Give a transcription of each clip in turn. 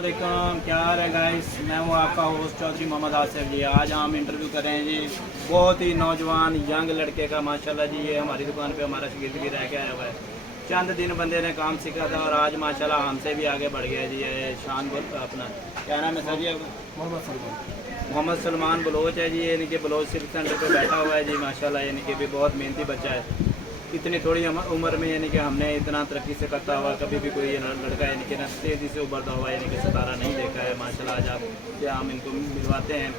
वालेकुम, क्या हाल है गाइस। मैं हूँ आपका होस्ट चौधरी मोहम्मद आसिफ जी। आज हम इंटरव्यू कर रहे हैं जी बहुत ही नौजवान यंग लड़के का। माशाल्लाह जी ये हमारी दुकान पे हमारा शागिर्द भी रह के आया हुआ है। चंद दिन बंदे ने काम सीखा था और आज माशाल्लाह हमसे भी आगे बढ़ गया जी। ये शान अपना क्या नाम है सर जी? मोहम्मद सलमान बलोच है जी। यानी कि बलोच सिल्क सेंटर पे बैठा हुआ है जी माशाल्लाह। यानी कि भी बहुत मेहनती बच्चा है। इतनी थोड़ी उम्र में यानी कि हमने इतना तरक्की से करता हुआ कभी भी कोई लड़का यानी कि तेज़ी से उभरता हुआ यानी कि सितारा नहीं देखा है माशाल्लाह। आज आप क्या हम इनको मिलवाते हैं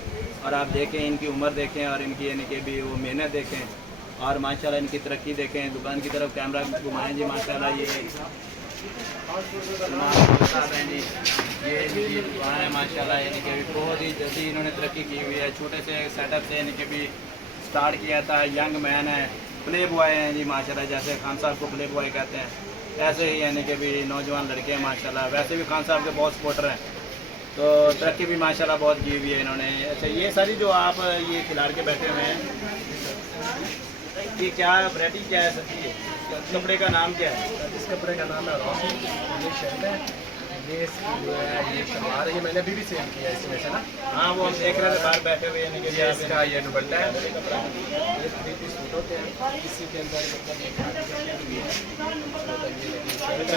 और आप देखें इनकी उम्र देखें और इनकी यानी कि भी वो मेहनत देखें और माशाल्लाह इनकी तरक्की देखें। दुकान की तरफ कैमरा घुमाएं जी माशाल्लाह। ये साहब हैं जी, ये इनकी दुकान है माशाल्लाह। यानी कि बहुत ही जल्दी इन्होंने तरक्की की हुई है। छोटे से सेटअप से यानी कि भी स्टार्ट किया था। यंग मैन है, प्ले बॉय हैं जी माशाल्लाह। जैसे खान साहब को प्ले बॉय कहते हैं ऐसे ही यानी कि भी नौजवान लड़के हैं माशाल्लाह। वैसे भी खान साहब के बहुत सपोर्टर हैं तो तरक्की भी माशाल्लाह बहुत की हुई है इन्होंने। अच्छा ये सारी जो आप ये खिलाड़ के बैठे हुए हैं ये क्या वैरायटी क्या है सर? ये कपड़े का नाम क्या है? इस कपड़े का नाम है रोशन। ये शर्ट है, ये जो है ये शलवार है। ये मैंने अभी भी सेल किया है इसमें से ना। हाँ वो हम देख रहे थे बाहर बैठे हुए यानी कि ये इसका ये दुपट्टा है। कपड़ा ये 3 पीस सूट होते हैं। इसी के अंदर मतलब एक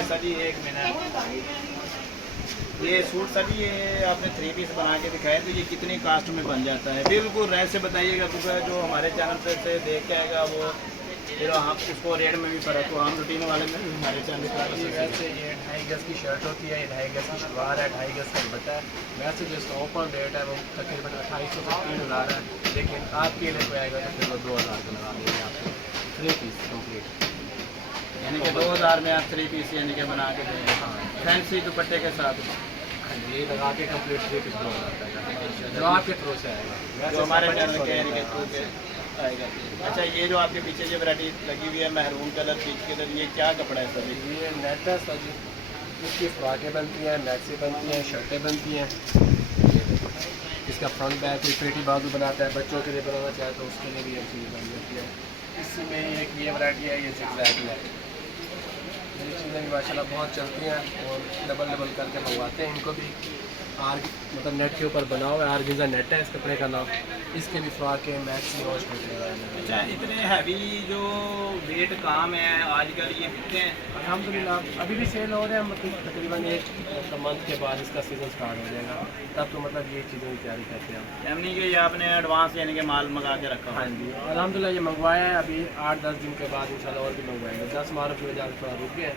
सर जी एक मिनट, ये सूट सर जी ये आपने 3 पीस बना के दिखाए तो ये कितनी कास्ट में बन जाता है? बिल्कुल रेट से बताइएगा क्योंकि जो हमारे चैनल पे से देख के आएगा वो फिर आप उसको रेट में भी फ़र्क हो। हम रूटीन वाले में हमारे चैनल पर वैसे ये 2.5 गज की शर्ट होती है, ये 2.5 गज की शलवार है, 2.5 गज का दुपट्टा है। वैसे जो इसका ओपन रेट है वो तकरीबन 2800 से 3000 है, लेकिन आपके लिए कोई आएगा तो फिर वो 2000 का लगा देंगे आपको 3 पीस कम्प्लीट। यानी कि 2000 में आप 3 पीस यानी कि बना के देंगे फैंसी दुपट्टे के साथ। ये लगा के कम्प्लीट 3 पीस 2000 का जो आपके थ्रू से आएगा, जो हमारे चैनल के यानी कि थ्रू के आएगा। अच्छा ये जो आपके पीछे जो वैरायटी लगी हुई है महरून कलर पीच कलर, ये क्या कपड़ा है सर? ये नेट है सर जी। इसकी फ्रॉकें बनती हैं, मैक्सी बनती हैं, शर्टें बनती हैं। इसका फ्रंट बैक कोई पेटी बाजू बनाता है, बच्चों के लिए बनाना चाहे तो उसके लिए भी ये चीज़ बन जाती है। इसी में एक ये वैरायटी है, ये जिगजैग है। ये चीज़ें भी माशाल्लाह बहुत चलती हैं और डबल करके मंगवाते हैं इनको भी। मतलब नेट के ऊपर बना हुआ है, आर्गिजा नेट है इस कपड़े का नाम। इसके भी फ्रॉक है, मैक्सी और शर्ट। अच्छा इतने हैवी जो वेट काम है आजकल ये बिकते हैं? अल्हम्दुलिल्लाह अभी भी सेल हो रहे हैं। मतलब तकरीबन एक मंथ के बाद इसका सीज़न स्टार्ट हो जाएगा, तब तो मतलब ये चीज़ों की तैयारी करते हैं। यानी कि ये आपने एडवांस यानी कि माल मंगा के रखा? हाँ जी अल्हम्दुलिल्लाह ये मंगवाया है। अभी 8-10 दिन के बाद इंशाल्लाह और भी मंगवाएंगे। 10 मार्च में जाकर थोड़ा रुक गए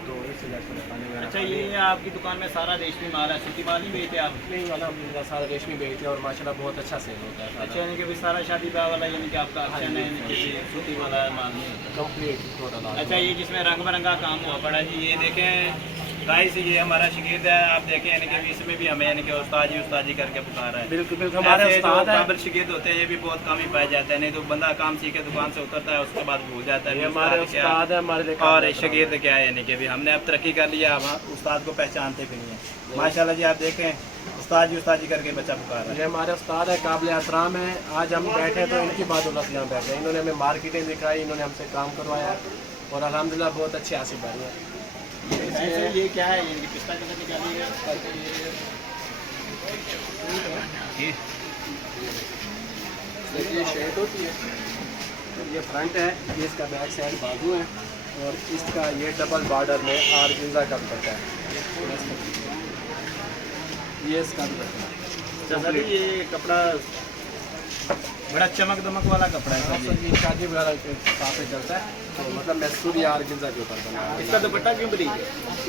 तो इस वजह से खाने में। अच्छा ये आपकी दुकान में सारा रेशमी माल है, सूती माल नहीं बेचते आप? नहीं अल्हम्दुलिल्लाह सारा रेशमी बेचते हैं और माशाल्लाह बहुत अच्छा सेल होता है। अच्छा यानी कि भी सारा शादी ब्याह वाला यानी कि आपका ऑप्शन है यानी कि सूती वाला माल नहीं कंप्लीट टोटल। अच्छा ये जिसमें रंग बिरंगा काम हुआ पड़ा जी, ये देखें गाइस ये हमारा शागिर्द है। आप देखें यानी कि इसमें भी हमें यानी कि उस्ताद जी करके पुकारा है। बिल्कुल बिल्कुल हमारे उस्ताद काबिल शागिर्द होते हैं ये भी बहुत कम ही पाए जाते हैं। नहीं तो बंदा काम सीखे दुकान से उतरता है उसके बाद भूल जाता है हमारे उस्ताद है हमारे लिए। और शागिर्द क्या है यानी कि भी हमने अब तरक्की कर लिया, अब उस्ताद को पहचानते भी नहीं है माशाल्लाह जी। आप देखें उस्ताद जी करके बच्चा पुकार रहा है। ये हमारे उस्ताद है, काबिल एहतराम है। आज हम बैठे तो इनकी बदौलत यहाँ बैठे। इन्होंने हमें मार्केटिंग दिखाई, इन्होंने हमसे काम करवाया और अल्हम्दुलिल्लाह बहुत अच्छे हासिल भाई हैं। ये क्या है? ये पिस्ता कलर निकाली है ये शर्ट होती है, ये फ्रंट है, ये इसका बैक साइड बाजू है और इसका ये डबल बॉर्डर में आर्गिजा का दुपट्टा है। ये इसका दुपट्टा ये कपड़ा बड़ा चमक दमक वाला कपड़ा है सर जी। शादी वगैरह के हिसाब से चलता है तो मतलब मैसूरी आर्गिजा के ऊपर बना है। इसका दुपट्टा क्यों बरीक है?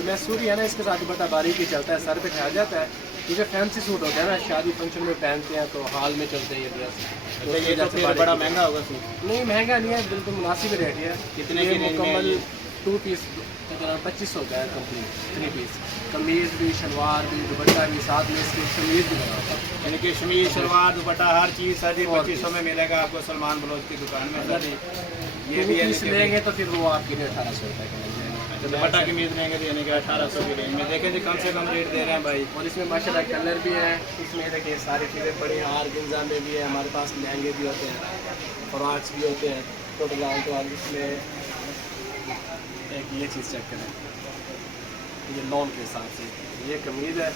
मैसूरी है ना, इसके साथ दुपट्टा बारीक ही चलता है, सर पे ठहर जाता है क्योंकि फैंसी सूट होता है ना, शादी फंक्शन में पहनते हैं तो हाल में चलते हैं ये ड्रेस। तो ये तो फिर बड़ा महंगा होगा सूट? नहीं महंगा नहीं है, बिल्कुल मुनासिब रेट है। कितने ये की मुकम्मल 2 पीस 2500 का है कम्प्लीट 3 पीस। कमीज़ भी, शलवार भी, दुपट्टा भी, साथ में इसकी कमीज़ भी बना होता है। यानी कि कमीज़ शलवार दुपट्टा हर चीज़ सर जी 2500 में मिलेगा आपको सलमान बलोच की दुकान में सर जी। ये भी पीस लेंगे तो फिर वो आपके लिए 1800 रुपये का लग जाएगा। दुपट्टा कमीज़ लेंगे तो यानी कि 1800 की रेंज में देखें जी कम से कम रेट दे रहे हैं भाई। और इसमें माशाल्लाह कलर भी है। इसमें देखिए सारी चीज़ें पड़ी हैं, आर्गिजा में भी है हमारे पास, लहंगे भी होते हैं, फ्रॉक्स भी होते हैं टोटल आल तो आल। इसमें एक ये चीज़ चेक करें, ये लॉन के हिसाब से ये कमीज है,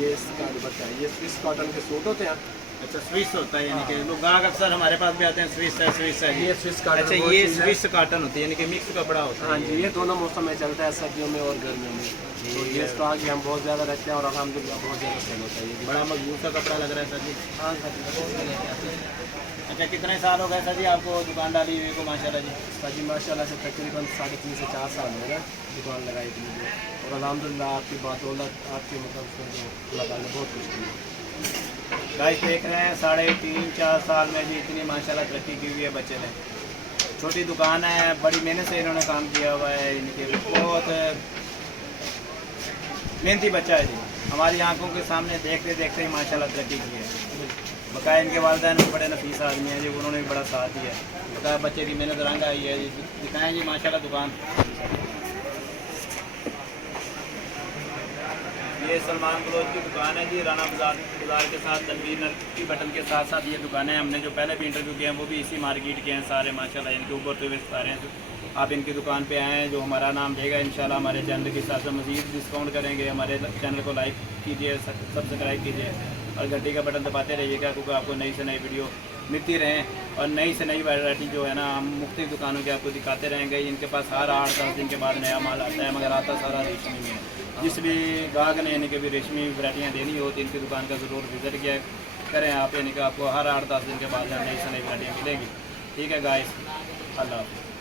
ये इसका दुपट्टा है। ये स्विस कॉटन के सूट होते हैं। अच्छा स्विस होता है, यानी कि लोग गाहक अक्सर हमारे पास भी आते हैं स्विस है ये स्विस कॉटन अच्छा वो ये चीज़ है। स्विस कॉटन होती है, यानी कि मिक्स कपड़ा होता है। हाँ जी, ये दोनों मौसम में चलता है, सर्दियों में और गर्मियों में। तो ये स्टॉक ही हम बहुत ज़्यादा रखते हैं और अल्हम्दुलिल्लाह बहुत ज़्यादा सेल होता है। ये बड़ा मजबूत सा कपड़ा लग रहा है सर जी। हाँ सर। अच्छा कितने साल हो गए सर जी आपको दुकान डाली हुई को माशाल्लाह जी? जी माशाल्लाह से तकरीबन 3.5 से 4 साल हो गए दुकान लगाई थी मुझे, और अल्हम्दुलिल्लाह आपकी बदौलत आपके मतलब जो अल्लाह ताला ने बहुत कुछ किया। गाइस देख रहे हैं 3.5-4 साल में भी इतनी माशाल्लाह तरक्की की हुई है बच्चे ने। छोटी दुकान है, बड़ी मेहनत से इन्होंने काम किया हुआ है, इनके बहुत मेहनती बच्चा है जी। हमारी आंखों के सामने देखते देखते ही माशाल्लाह तरक्की की है। बकाया इनके वालिदैन भी बड़े नफीस आदमी हैं जी, उन्होंने भी बड़ा साथ दिया है। बकाया बच्चे की मेहनत रंग आई है जी। दिखाएँ जी माशाल्लाह दुकान। ये सलमान क्लोथ की दुकान है जी, राना बाजार के साथ तनवीर नक्की बटन के साथ साथ ये दुकानें हमने जो पहले भी इंटरव्यू किए हैं वो भी इसी मार्केट के हैं सारे माशाल्लाह। इनके ऊपर तो सारे हैं। आप इनकी दुकान पे आएँ, जो हमारा नाम देगा इंशाल्लाह हमारे चैनल के साथ मज़ीद डिस्काउंट करेंगे। हमारे चैनल को लाइक कीजिए, सब्सक्राइब कीजिए और घंटी का बटन दबाते रहिएगा, क्योंकि आपको नई से नई वीडियो मिलती रहें और नई से नई वैरायटी जो है ना हम मुख्तलिफ दुकानों के आपको दिखाते रहेंगे। इनके पास हर 8-10 दिन के बाद नया माल आता है, मगर आता सारा रेशमी में है। जिस भी गाहक ने यानी कि भी रेशमी वैरायटियाँ लेनी हो तो इनकी दुकान का ज़रूर विज़िट किया करें आप, यानी कि आपको हर 8-10 दिन के बाद नई से नई वैरायटियाँ मिलेंगी। ठीक है गाइस, अल्लाह हाफ़िज़।